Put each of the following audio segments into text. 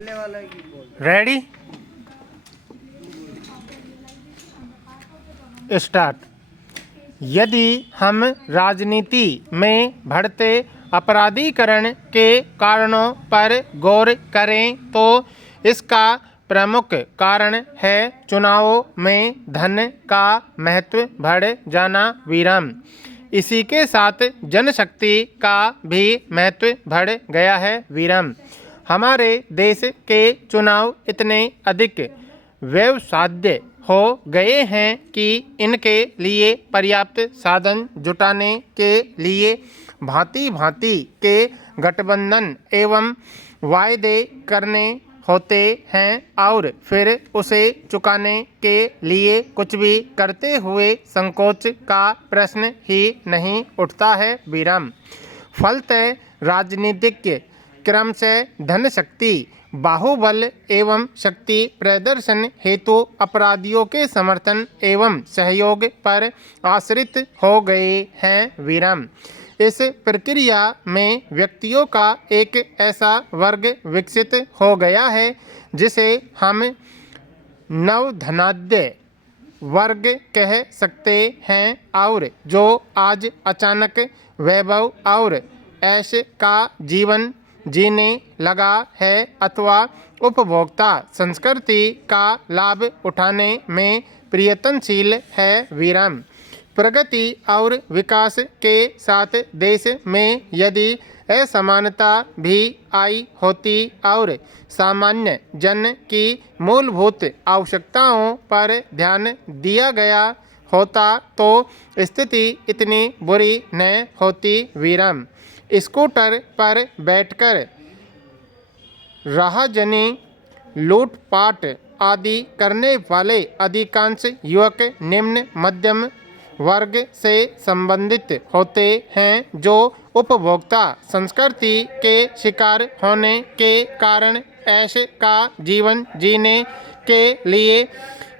Ready start. यदि हम राजनीति में बढ़ते अपराधीकरण के कारणों पर गौर करें तो इसका प्रमुख कारण है चुनावों में धन का महत्व बढ़ जाना विराम। इसी के साथ जनशक्ति का भी महत्व बढ़ गया है विराम। हमारे देश के चुनाव इतने अधिक व्यवसाध्य हो गए हैं कि इनके लिए पर्याप्त साधन जुटाने के लिए भांति भांति के गठबंधन एवं वायदे करने होते हैं और फिर उसे चुकाने के लिए कुछ भी करते हुए संकोच का प्रश्न ही नहीं उठता है विराम। फलतः राजनीतिक क्रम से धन शक्ति बाहुबल एवं शक्ति प्रदर्शन हेतु अपराधियों के समर्थन एवं सहयोग पर आश्रित हो गए हैं विराम। इस प्रक्रिया में व्यक्तियों का एक ऐसा वर्ग विकसित हो गया है जिसे हम नवधनाढ्य वर्ग कह सकते हैं और जो आज अचानक वैभव और ऐश का जीवन जीने लगा है अथवा उपभोक्ता संस्कृति का लाभ उठाने में प्रयत्नशील है विराम। प्रगति और विकास के साथ देश में यदि असमानता भी आई होती और सामान्य जन की मूलभूत आवश्यकताओं पर ध्यान दिया गया होता तो स्थिति इतनी बुरी न होती विराम। स्कूटर पर बैठकर राहजनी लूटपाट आदि करने वाले अधिकांश युवक निम्न मध्यम वर्ग से संबंधित होते हैं जो उपभोक्ता संस्कृति के शिकार होने के कारण ऐसे का जीवन जीने के लिए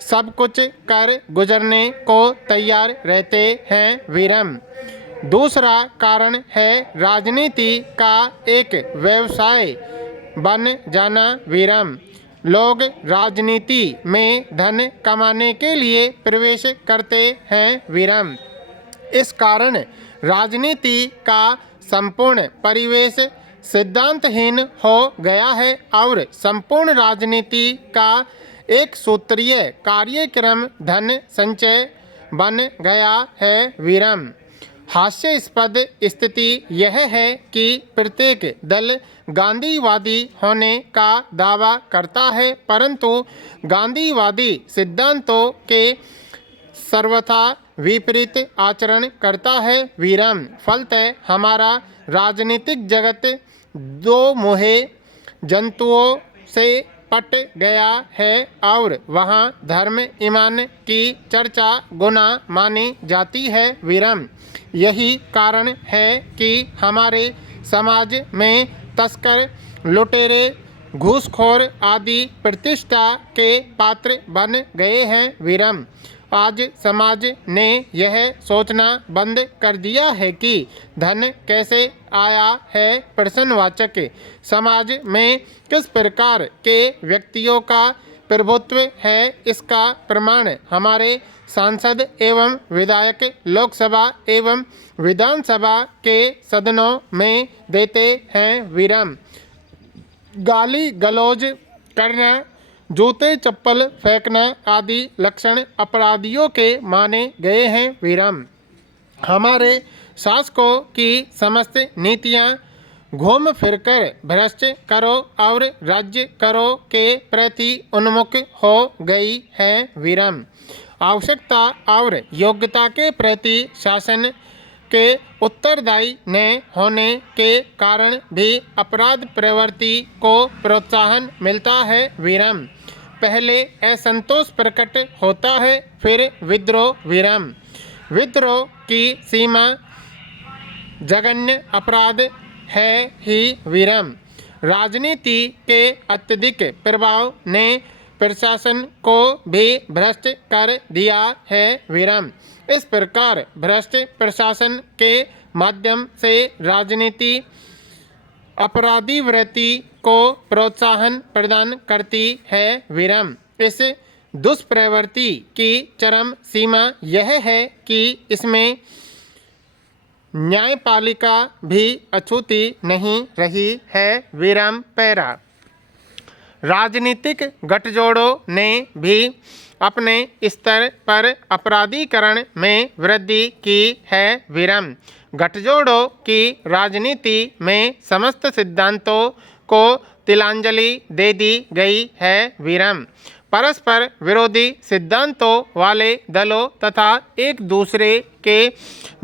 सब कुछ कर गुजरने को तैयार रहते हैं विराम। दूसरा कारण है राजनीति का एक व्यवसाय बन जाना विराम। लोग राजनीति में धन कमाने के लिए प्रवेश करते हैं विराम। इस कारण राजनीति का संपूर्ण परिवेश सिद्धांतहीन हो गया है और संपूर्ण राजनीति का एक सूत्रीय कार्यक्रम धन संचय बन गया है विराम। हास्यास्पद स्थिति यह है कि प्रत्येक दल गांधीवादी होने का दावा करता है परंतु गांधीवादी सिद्धांतों के सर्वथा विपरीत आचरण करता है विराम। फलतः हमारा राजनीतिक जगत दो मुहे जंतुओं से पट गया है और वहाँ धर्म ईमान की चर्चा गुना मानी जाती है विराम। यही कारण है कि हमारे समाज में तस्कर लुटेरे घूसखोर आदि प्रतिष्ठा के पात्र बन गए हैं विराम। आज समाज ने यह सोचना बंद कर दिया है कि धन कैसे आया है। प्रश्नवाचक समाज में किस प्रकार के व्यक्तियों का प्रभुत्व है इसका प्रमाण हमारे सांसद एवं विधायक लोकसभा एवं विधानसभा के सदनों में देते हैं विराम। गाली गलौज करना जूते चप्पल फेंकना आदि लक्षण अपराधियों के माने गए हैं विराम। हमारे शासकों की समस्त नीतियां घूम फिरकर भ्रष्ट करो और राज्य करो के प्रति उन्मुख हो गई है विराम। आवश्यकता और योग्यता के प्रति शासन के उत्तरदायी न होने के कारण भी अपराध प्रवृत्ति को प्रोत्साहन मिलता है विराम। पहले असंतोष प्रकट होता है फिर विद्रोह विराम। विद्रोह की सीमा जघन्य अपराध है ही विराम। राजनीति के अत्यधिक प्रभाव ने प्रशासन को भी भ्रष्ट कर दिया है विराम। इस प्रकार भ्रष्ट प्रशासन के माध्यम से राजनीति अपराधी वृत्ति को प्रोत्साहन प्रदान करती है। विराम इस दुष्प्रवृत्ति की चरम सीमा यह है कि इसमें न्यायपालिका भी अछूती नहीं रही है। विराम पैरा राजनीतिक गठजोड़ों ने भी अपने स्तर पर अपराधीकरण में वृद्धि की है। विराम गठजोड़ों की राजनीति में समस्त सिद्धांतों को तिलांजलि दे दी गई है। विराम परस्पर विरोधी सिद्धांतों वाले दलों तथा एक दूसरे के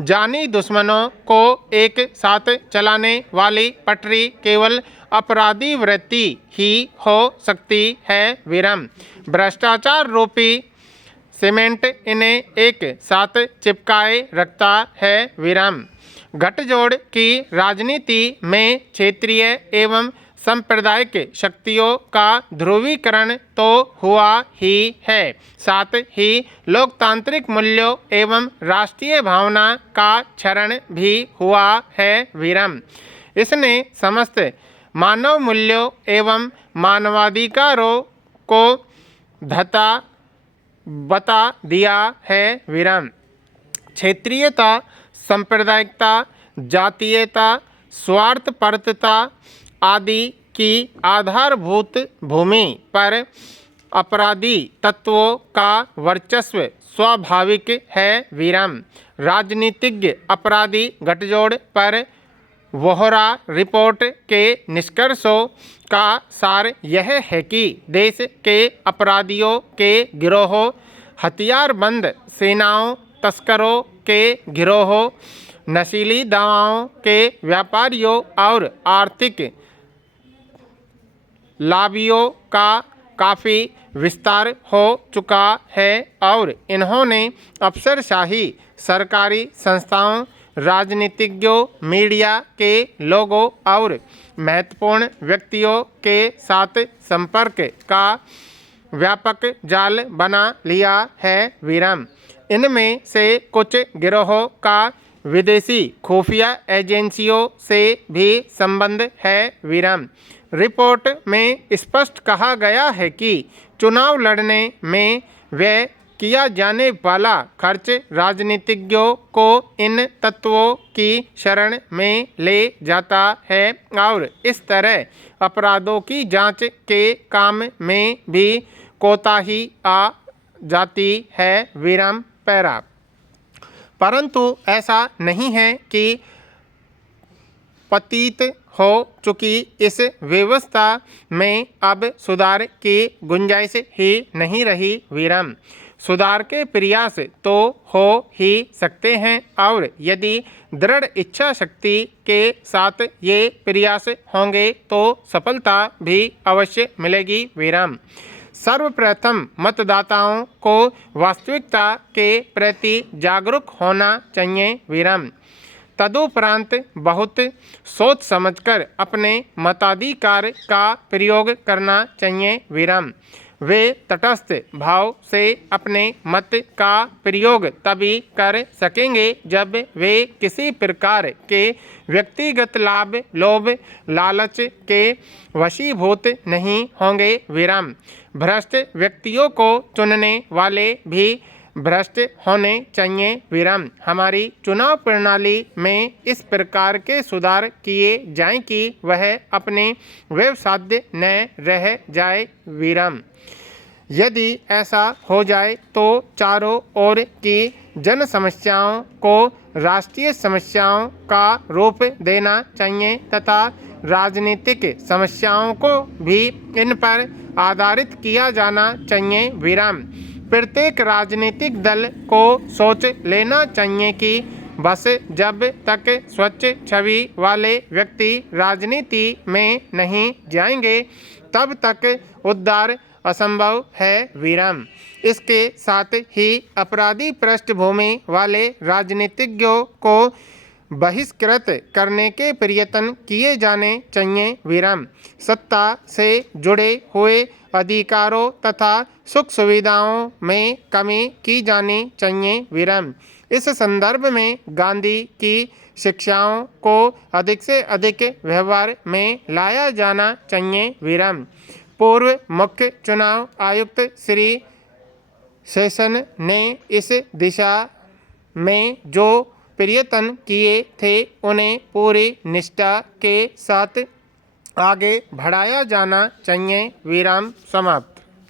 जानी दुश्मनों को एक साथ चलाने वाली पटरी केवल अपराधी वृत्ति ही हो सकती है। विराम भ्रष्टाचार रूपी सीमेंट इन्हें एक साथ चिपकाए रखता है। विराम गठजोड़ की राजनीति में क्षेत्रीय एवं सांप्रदायिक शक्तियों का ध्रुवीकरण तो हुआ ही है, साथ ही लोकतांत्रिक मूल्यों एवं राष्ट्रीय भावना का क्षरण भी हुआ है। विराम इसने समस्त मानव मूल्यों एवं मानवाधिकारों को धता बता दिया है। विराम क्षेत्रीयता, सांप्रदायिकता, जातीयता, स्वार्थपरता आदि की आधारभूत भूमि पर अपराधी तत्वों का वर्चस्व स्वाभाविक है। विराम राजनीतिज्ञ अपराधी गठजोड़ पर वोहरा रिपोर्ट के निष्कर्षों का सार यह है कि देश के अपराधियों के गिरोहों, हथियारबंद सेनाओं, तस्करों के गिरोहों, नशीली दवाओं के व्यापारियों और आर्थिक लाभियों का काफ़ी विस्तार हो चुका है और इन्होंने अफसरशाही, सरकारी संस्थाओं, राजनीतिज्ञों, मीडिया के लोगों और महत्वपूर्ण व्यक्तियों के साथ संपर्क का व्यापक जाल बना लिया है। विराम इनमें से कुछ गिरोहों का विदेशी खुफिया एजेंसियों से भी संबंध है। विराम रिपोर्ट में स्पष्ट कहा गया है कि चुनाव लड़ने में व्यय किया जाने वाला खर्च राजनीतिज्ञों को इन तत्वों की शरण में ले जाता है और इस तरह अपराधों की जांच के काम में भी कोताही आ जाती है। विराम पैरा परंतु ऐसा नहीं है कि पतित हो चुकी इस व्यवस्था में अब सुधार की गुंजाइश ही नहीं रही। विराम सुधार के प्रयास तो हो ही सकते हैं और यदि दृढ़ इच्छा शक्ति के साथ ये प्रयास होंगे तो सफलता भी अवश्य मिलेगी। विराम सर्वप्रथम मतदाताओं को वास्तविकता के प्रति जागरूक होना चाहिए। विराम तदुपरांत बहुत सोच समझकर अपने मताधिकार का प्रयोग करना चाहिए। विराम वे तटस्थ भाव से अपने मत का प्रयोग तभी कर सकेंगे जब वे किसी प्रकार के व्यक्तिगत लाभ, लोभ, लालच के वशीभूत नहीं होंगे। विराम भ्रष्ट व्यक्तियों को चुनने वाले भी भ्रष्ट होने चाहिए। विराम हमारी चुनाव प्रणाली में इस प्रकार के सुधार किए जाएं कि वह अपने व्यवसाध्य न रह जाए। विराम यदि ऐसा हो जाए तो चारों ओर की जन समस्याओं को राष्ट्रीय समस्याओं का रूप देना चाहिए तथा राजनीतिक समस्याओं को भी इन पर आधारित किया जाना चाहिए। विराम प्रत्येक राजनीतिक दल को सोच लेना चाहिए कि बस जब तक स्वच्छ छवि वाले व्यक्ति राजनीति में नहीं जाएंगे तब तक उद्धार असंभव है। विराम इसके साथ ही अपराधी पृष्ठभूमि वाले राजनीतिज्ञों को बहिष्कृत करने के प्रयत्न किए जाने चाहिए। विराम सत्ता से जुड़े हुए अधिकारों तथा सुख सुविधाओं में कमी की जानी चाहिए। विराम इस संदर्भ में गांधी की शिक्षाओं को अधिक से अधिक व्यवहार में लाया जाना चाहिए। विराम। पूर्व मुख्य चुनाव आयुक्त श्री सेशन ने इस दिशा में जो प्रयत्न किए थे उन्हें पूरी निष्ठा के साथ आगे बढ़ाया जाना चाहिए। विराम समाप्त।